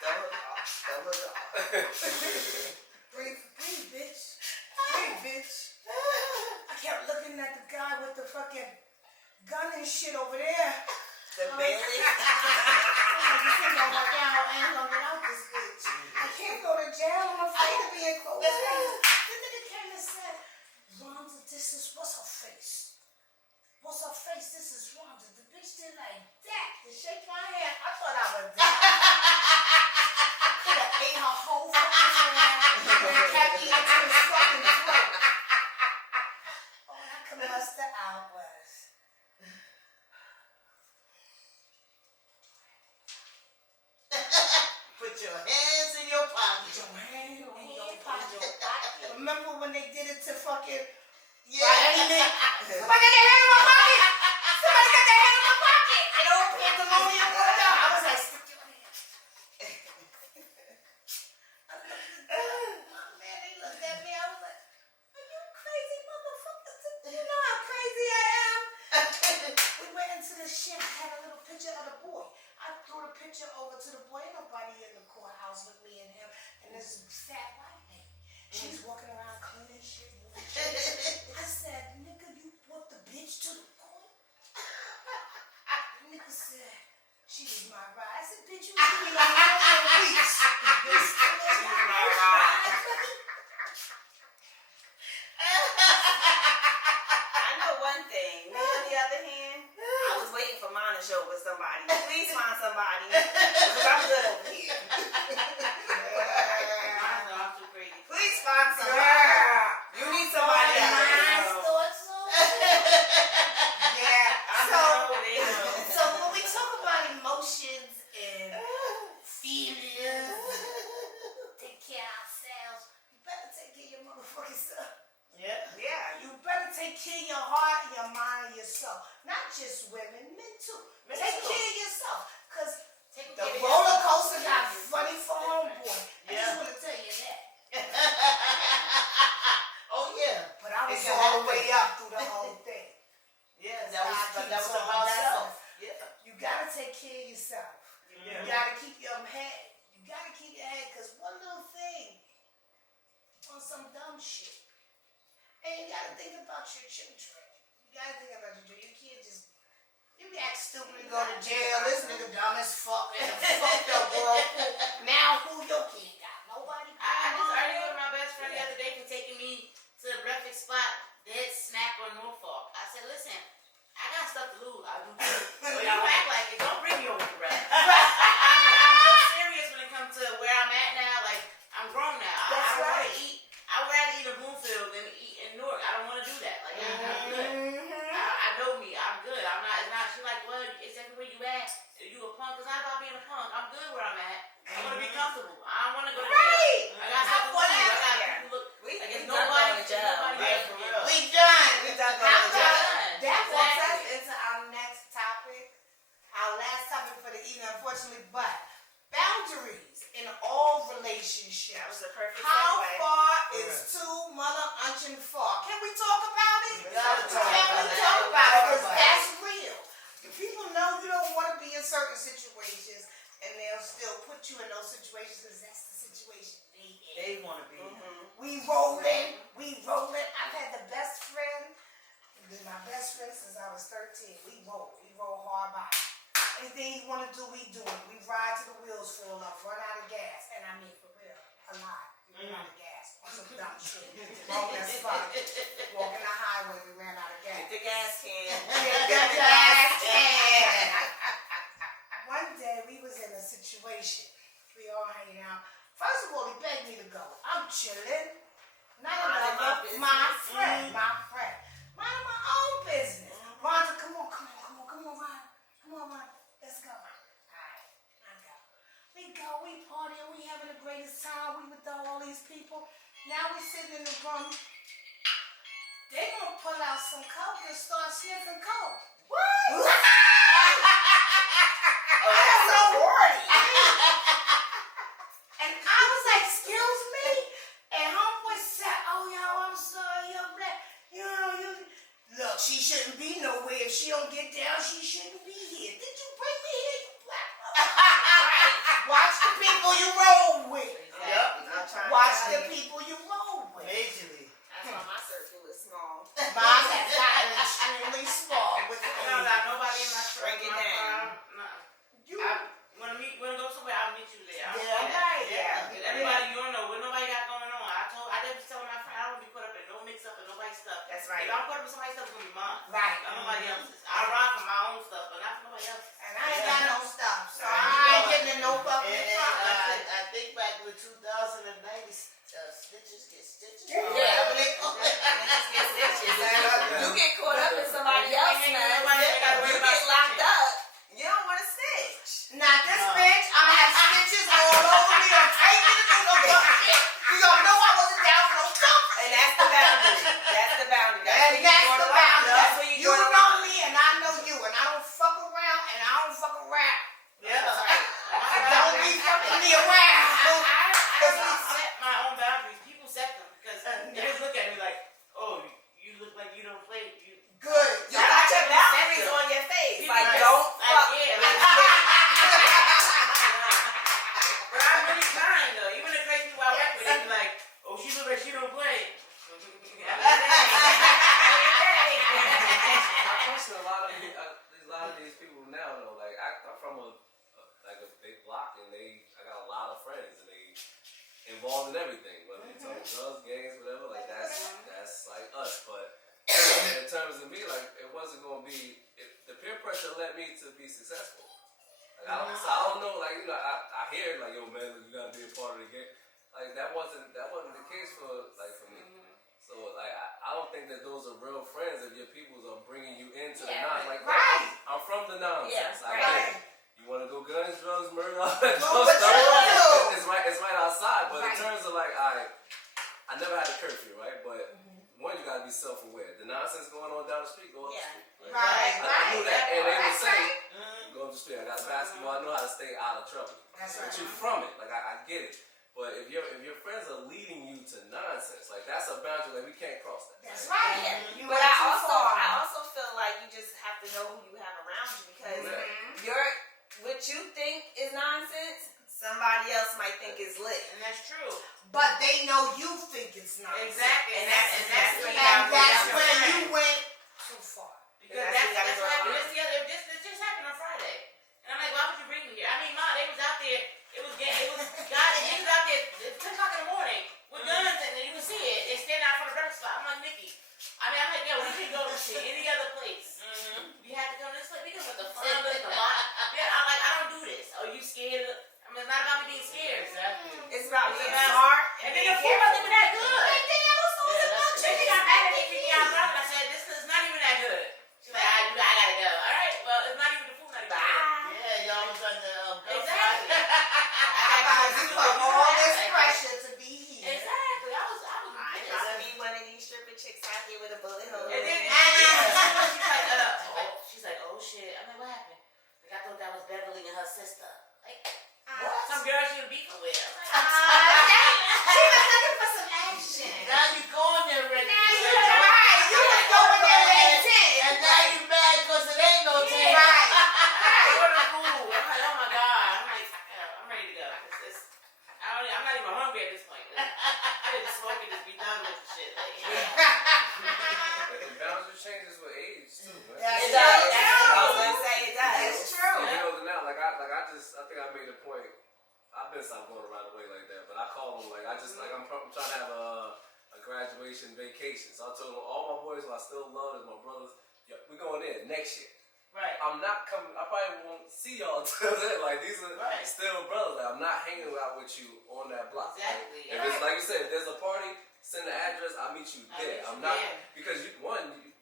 Double off. breathe, bitch. Breathe, bitch. I kept looking at the guy with the fucking gun and shit over there. The bailiff. This ain't gonna work out. I ain't gonna get out this bitch. I can't go to jail. I'm afraid to be in close hands. The nigga came and said, Rhonda, what's her face? What's her face? This is Rhonda. The bitch did like that to shake my hand. I thought I would die. Could have ate her whole fucking hand and kept eating to his fucking throat. All I could muster out was, Put your hands in your pocket. your hand in your pocket. Remember when they did it to fucking Yeah. Somebody got their hand in my pocket. Somebody got their hand in my pocket. And old pandemonium going down. I was like, stick your hand. I looked at my man. He looked at me. I was like, are you crazy motherfucker? You know how crazy I am? We went into the shit. I had a little picture of the boy. I threw the picture over to the boy. Ain't nobody in the courthouse with me and him. And this fat white lady. She's walking around cleaning shit. I said, nigga, you brought the bitch to the court? The nigga said, she was my ride. I said, bitch, you was doing like 4 weeks. You still was my ride. I know one thing. Me, on the other hand, I was waiting for mine to show up with somebody. Please find somebody. Because I'm good over here. I'm too crazy. Please find somebody. Girl. You need somebody else. Mine's thoughts so. Yeah. So when we talk about emotions and feelings, take care of ourselves, you better take care of your motherfucking self. Yeah. Yeah. You better take care of your heart, your mind, and your soul. Not just women, men too. Men Take too. care of yourself. Because Take the care of roller yourself. coaster got funny for homeboy. I Yeah. just want to tell you that. Oh yeah. But I was It can all the happen. way up through the whole thing. Yeah, God that was keeps about all self. blessings. Yeah. You gotta take care of yourself. Yeah. You gotta keep your head. You gotta keep your head, because one little thing on some dumb shit. And you gotta think about your children. You gotta think about your children. You can't just, you act stupid and go to jail. This nigga dumb as fuck and fuck the world. Now who your kid got? Nobody. I just argued with my best friend the other day for taking me to the breakfast spot, dead smack on Norfolk. I said, listen, I got stuff to lose. I do too. But you act like it. Don't bring me over the rest. I'm real serious when it comes to where I'm at now. Like, I'm grown now. That's I don't want right. to eat. I would rather eat in Bloomfield than eat in Newark. I don't want to do that. Like, I'm good. I know me. I'm good. I'm not. It's not. She's like, well, it's everywhere you at. You a punk? It's not about being a punk. I'm good where I'm at. I want to be comfortable. I don't want to go to jail. Right. I got stuff to lose. I got Yeah. people look. We Like, it's done nobody. going to jail. Nobody Yeah, for real. We done. We done How going to jail. about that walks us Exactly. into our next topic, our last topic for the evening, unfortunately, but boundaries in all relationships. That was the perfect How segue. far is too mother unchen far? Can we talk about it? We gotta talk Can about we it. talk about it? Because Talk about that's real. The people know you don't want to be in certain situations, and they'll still put you in those situations because that's the situation they in. They want to be. We rolling. I've had the best friend, been my best friend since I was 13. We roll hard by. Anything you want to do, we do it. We ride till the wheels fall off, run out of gas. And I mean, for real, a lot. We ran out of gas on some dumb shit. Wrong as fuck. Walking the highway, we ran out of gas. The gas can. Get the gas can. One day, we was in a situation. We all hanging out. First of all, he begged me to go. I'm chilling. Not Minding my another, business. my friend. Minding my own business. Rhonda, come on, Rhonda. Let's go. Alright, I go. We partying, we having the greatest time. We with all these people. Now we sitting in the room. They gonna pull out some coke and start sniffing coke. What? Oh, that's a party. And I was like, excuse me? And homeboy said, oh, yo, I'm sorry, you're black. You know, look, she shouldn't be nowhere. If she don't get down, she shouldn't be here. Did you bring me here, you black motherfucker? Watch the people you roll with. Yep. I'm trying Watch to the tell you. people you roll with. Majorly. That's why my circle is small. Mine has gotten extremely small with I don't got nobody in my Break it my down. car. Nah. you. When I go somewhere, I'll meet you there. Yeah, right. Yeah. Cause everybody, you don't know what nobody got going on. I just telling my friend, I don't be put up in no mix up in nobody's stuff. That's right. If I'm put up in somebody's stuff, it's gonna be mine. Right. Not nobody else's. I ride for my own stuff, but not for nobody else's. And I ain't got no stuff, so Yeah. I ain't getting in no fucking And trouble. I think back to 2090, stitches get stitches. Yeah. Whatever they call it. Get stitches. You get caught up in somebody else's mess. Nobody gotta worry You about get locked stitches. up. You don't want to stitch. Not this No. bitch. I'm gonna have stitches all over me. Don't take me to do no dumb shit. You don't know I wasn't down for no stuff. And that's the boundary. That's the boundary. That's And where you that's draw the the line. boundary. That's where you You draw the know line. me and I know you. And I don't fuck around and I don't fuck around. Yeah. So don't be fucking me around. I don't really set my own boundaries. People set them because they just look at me like, oh, you look like you don't play. You Good. You got your boundaries on your face. People Like, like- don't like, fuck. yeah, with like- me. But I'm really trying though. Even the crazy people I work with, they be like, oh, she look like she don't play. I question a lot of these people now though. Like I'm from a big block and I got a lot of friends and they involved in everything, whether you talk drugs, gangs, whatever. Like that's like us. But in terms of me, like it wasn't gonna be the peer pressure let like, you know, I hear it, like, yo, man, you gotta be a part of the game. Like, that wasn't the case for me. So, like, I don't think that those are real friends if your peoples are bringing you into the nonsense. Like, right. I'm from the nonsense. Yeah, I right. get it. You want to go guns, drugs, murder, all that Go what stuff. you do. It's right outside. But Right. in terms of, like, I never had a curfew, right? But one, you gotta be self-aware. The nonsense going on down the street, go up the street. Right, I knew that, and they would That's say, right. go up the street. I got basketball. I know how to stay out of trouble. That's But right. you from it, like I get it. But if your friends are leading you to nonsense, like that's a boundary. Like we can't cross that. That's right. Yeah. You But went too I far. also feel like you just have to know who you have around you because what you think is nonsense, somebody else might think is lit. And that's true. But they know you think it's not. Exactly. And that's when you went too far. Because that's what happened. This just happened on Friday. And I'm like, why would you bring me here? I mean, Ma, they was out there. It was God, and he was out there at 10 o'clock in the morning with guns, and you can see it. They stand out for the breakfast spot. I'm like, Nikki. I'm like, yo, we can go to any other place. You have to come to this place. We can put the fun, the lot. Yeah, I'm like, I don't do this. Oh, you scared? I mean, it's not about me being scared. Exactly. It's about being about- smart And then the food wasn't even that good. They She got mad at me, kicking out brother. I said, this is not even that good. She's like, I gotta go. All right, well, it's not even the food, not even good. Yeah, y'all was on the Exactly. You put all this pressure to be here. Exactly. I was I'm pissed. about to be one of these stripper chicks out here with a bullet hole. And then she's like, oh shit. I'm like, what happened? Like, I thought that was Beverly and her sister. Like, some girl she was beefing with. I'm like, She was looking for some action. Now you going there ready. Right. You was going there with intent. And now you mad because it ain't no Yeah. time. Right. what a fool. I'm like, oh my god. I'm like, I'm ready to go. I'm not even hungry at this point. I need to smoke and just be done with the shit. Like, And boundary changes with age too, man. That's It does. true. I was gonna say it does. It's true. You know, now, I think I made a point. I've been stopped going around the way like that, but I call them like I'm trying to have a graduation vacation. So I told them all my boys who I still love is my brothers. Yeah, we're going in next year. Right. I'm not coming. I probably won't see y'all till then. Like these are still brothers. Like, I'm not hanging out with you on that block. Exactly. Like, if it's like you said, if there's a party, send the address. I'll meet you there. I'm not because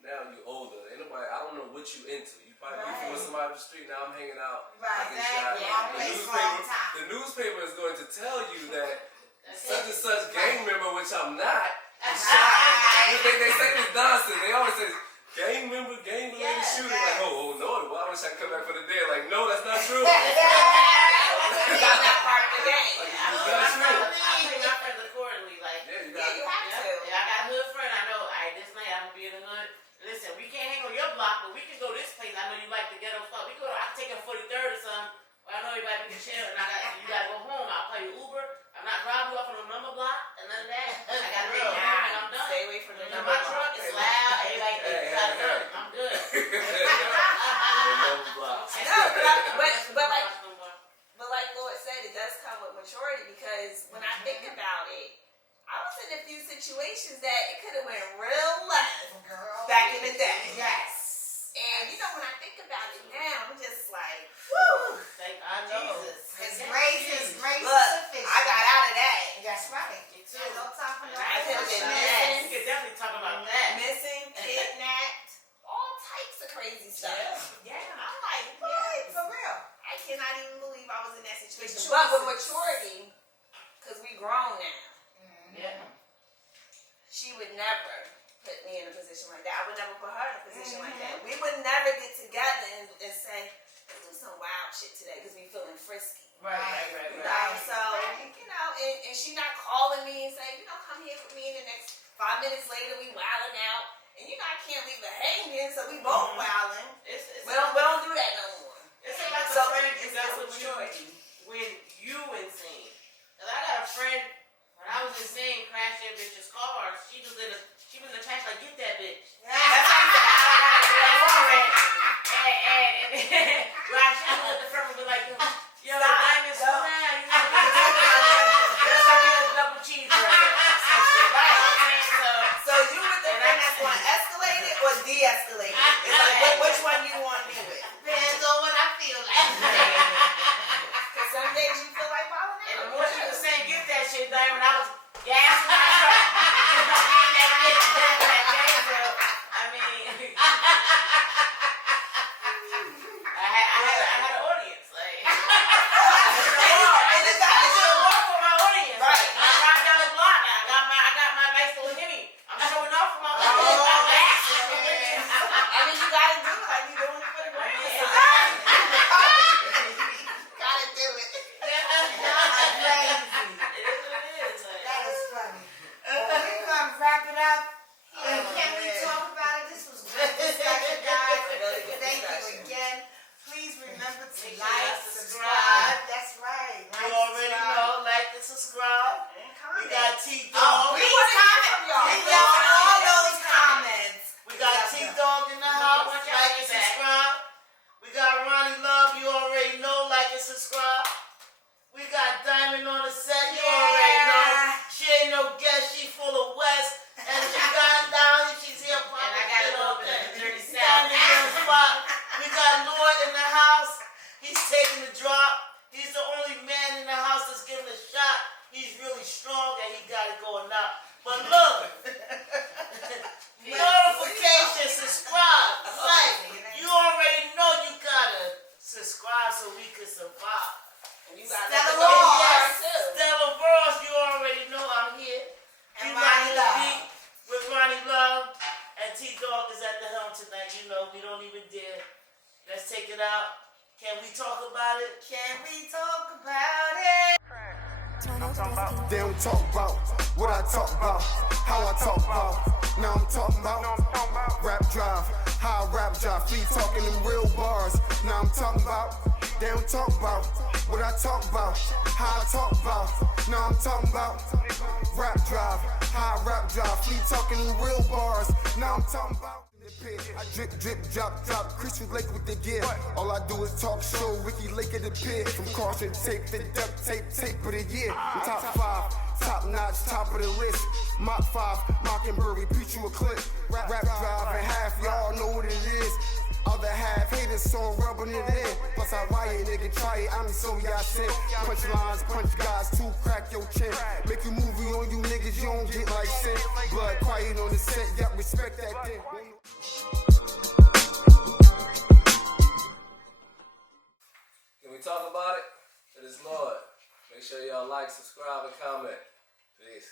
now you're older. Ain't nobody. I don't know what you into. You probably beefing with somebody on the street. Now I'm hanging out. Right. I get shot. Exactly. The newspaper is going to tell you that such and such gang member, which I'm not, is shot. They say this nonsense. They always say gang member, gang related shooting. Like, oh no, well, I wish I could come back for the day. Like, no, that's not true. It's not part of the game. Like, I that's true. play my friends accordingly. Like, Yeah, you Yeah, got you have to. I got a hood friend. I know, all right, this night I'm gonna be in the hood. Listen, we can't hang on your block, but we can go this place. I know you like the ghetto stuff. We go. I can take a 43rd or something. Well, I know everybody can chill, and you gotta go home. I'll call you Uber. I'm not driving you off on a number block and none of that. I gotta go home and I'm done. Stay away from the And number my block. truck is loud. Everybody gotta go. I'm good. But like Lord said, it does come with maturity because when I think about it, I was in a few situations that it could have went real left Girl. back in the day. Yes. And you know, when I think about it now, I'm just like, Woo. Thank I know. Jesus. His grace is look, sufficient. I got out of that. That's right. Me too. There's no time for no I could have been bullshit. You missing, could definitely talk about that. missing, kidnapped, all types of crazy stuff. Yeah. I'm like, Yeah, what? for real. I cannot even believe I was in that situation. The But with choices. maturity, because we grown now, Yeah. she would never put me in a position like that. I would never put her in a position like that. We would never get together and say, let's do some wild shit today because we feeling frisky. Right. So, you know, and she not calling me and saying, you know, come here with me, and the next 5 minutes later we wilding out. And you know, I can't leave her hanging, so we both wilding. It's We don't do that no more. It's about So, the friend you it's got with with you maturity. when you insane. Cause I got a friend when I was insane crashing bitches' cars. She was in the trash like, get that bitch. And Rashad was at the front and be like, yo, the diamonds slow down. You know, let's go get a double cheeseburger. So you with the friend that's going to escalate it or de-escalate it? It's like, which one you want me with? Depends on what I feel like. Because days you feel like balling And the out. more she was saying, get that shit, Diamond, I was gassing my truck. Getting that bitch back that day, so, I mean, I had an audience, like, I should walk for my audience. Right. I rock down the block, I got my nice little Henny. I'm showing off for my audience. I'm gassing. I mean, you gotta do it like you doing it for the grand. Gotta do it. Crazy. It is what it is. Like, That is funny. Well, we're gonna wrap it up. Here, can we talk about it? This was great discussion, guys. Really good Thank you discussion. again. Please remember to Make sure like, y'all subscribe. That's right. You already know, like and subscribe. And We comment. got T-Dog. Please wanna hear comment. from y'all. We We love wanna all hear those from comments. We got T-Dog in the house. want y'all Like to and be back. subscribe. We got Ronnie Love. You already know. Like and subscribe. We got Diamond on the set. You already know. She ain't no guest. She full of West. And she got down and she's here. And I got a little bit of the dirty Down south. in the spot. We got Lord in the house. He's taking the drop. He's the only man in the house that's giving a shot. He's really strong and he got it going out. But look, notification, subscribe, like. You already know you gotta subscribe so we can survive. And you gotta Stella let the Ross. girls too. Stella Ross, you already know I'm here. And You Ronnie like the Love. beat with Ronnie Love. And T-Dog is at the helm tonight. You know, we don't even dare. Let's take it out. Can we talk about it? Can we talk about it? They don't talk about what I talk about, how I talk about. Now I'm talking about rap drive, how I rap drive. Free talking in real bars. Now I'm talking about. They don't talk about what I talk about, how I talk about. Now I'm talking about rap drive, how I rap drive. Free talking in real bars. Now I'm talking about. I drip, drip, drop, drop, Christian Lake with the gear. All I do is talk show, Ricky Lake at the pier. From caution tape to duct tape, tape of the year. Top 5, top notch, top of the list. Mach 5, Mockingbird, preach you a clip. Rap drive and half, y'all know what it is. Other half haters, so rubbing it in. Plus I wire, nigga, try it, I'm so y'all sick. Punch lines, punch guys, two crack your chin. Make a movie on you niggas, you don't get like sin. Blood quiet on the set, y'all respect that thing. Can we talk about it? It is Lord. Make sure y'all like, subscribe, and comment. Peace.